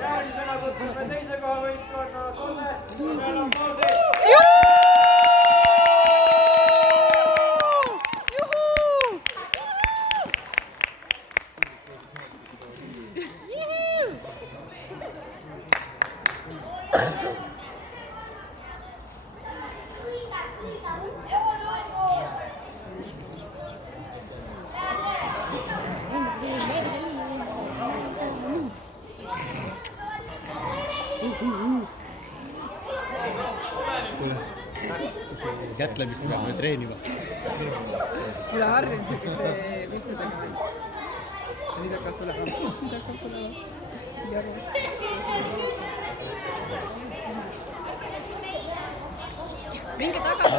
Järgmisena kutsume teise koha võistkonda Kose. Meil on pausi. Jätlemist peame treenima. Üle harjumisega see mitu tegema. Nüüd hakkab tulema. Minge tagasi.